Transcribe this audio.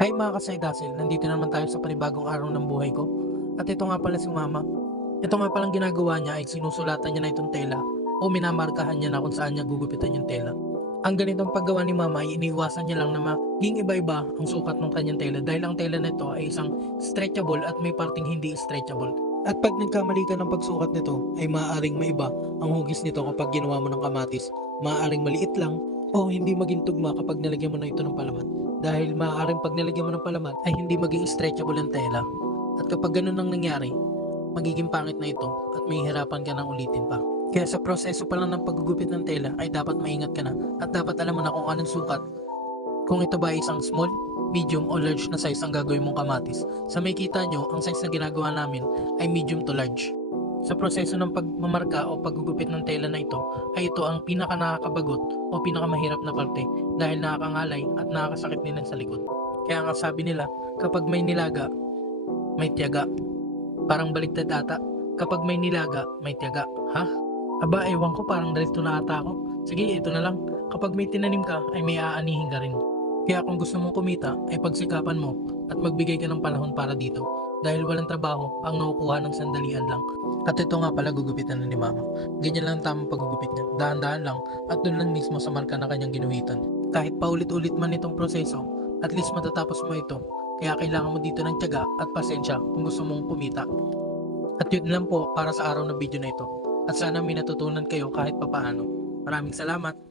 Hi mga kasaydasil, nandito naman tayo sa panibagong araw ng buhay ko. At ito nga pala si Mama. Ito nga palang ginagawa niya ay sinusulatan niya na itong tela o minamarkahan niya na kung saan niya gugupitan yung tela. Ang ganitong paggawa ni Mama ay iniiwasan niya lang na maging iba-iba ang sukat ng kanyang tela dahil ang tela nito ay isang stretchable at may parting hindi stretchable. At pag nagkamali ka ng pagsukat nito ay maaaring maiba ang hugis nito kapag ginawa mo ng kamatis. Maaaring maliit lang o hindi maging tugma kapag nilagyan mo na ito ng palaman. Dahil maaaring pag nilagyan mo ng palaman ay hindi maging stretchable ang tela. At kapag ganun ang nangyari, magiging pangit na ito at may hirapan ka nang ulitin pa. Kaya sa proseso pa lang ng paggugupit ng tela ay dapat maingat ka na at dapat alam mo na kung anong sukat. Kung ito ba ay isang small, medium o large na size ang gagawin mong kamatis. Sa may kita nyo, ang size na ginagawa namin ay medium to large. Sa proseso ng pagmamarka o paggugupit ng tela na ito, ay ito ang pinaka nakakabagot o pinakamahirap na parte dahil nakakangalay at nakakasakit din sa likod. Kaya nga sabi nila, kapag may nilaga, may tiyaga. Parang baliktad ata, kapag may nilaga, may tiyaga. Ha? Aba, ewan ko, parang nalito na ata ako. Sige, ito na lang. Kapag may tinanim ka, ay may aanihin ka rin. Kaya kung gusto mong kumita, ay pagsikapan mo at magbigay ka ng panahon para dito. Dahil walang trabaho ang nakukuha ng sandalian lang. At ito nga pala gugupitan na ni Mama. Ganyan lang ang tamang paggugupit niya. Dahan-dahan lang at doon lang mismo sa marka na kanyang ginuhitan. Kahit paulit-ulit man itong proseso, at least matatapos mo ito. Kaya kailangan mo dito ng tiyaga at pasensya kung gusto mong kumita. At yun lang po para sa araw na video na ito. At sana may natutunan kayo kahit papaano. Maraming salamat!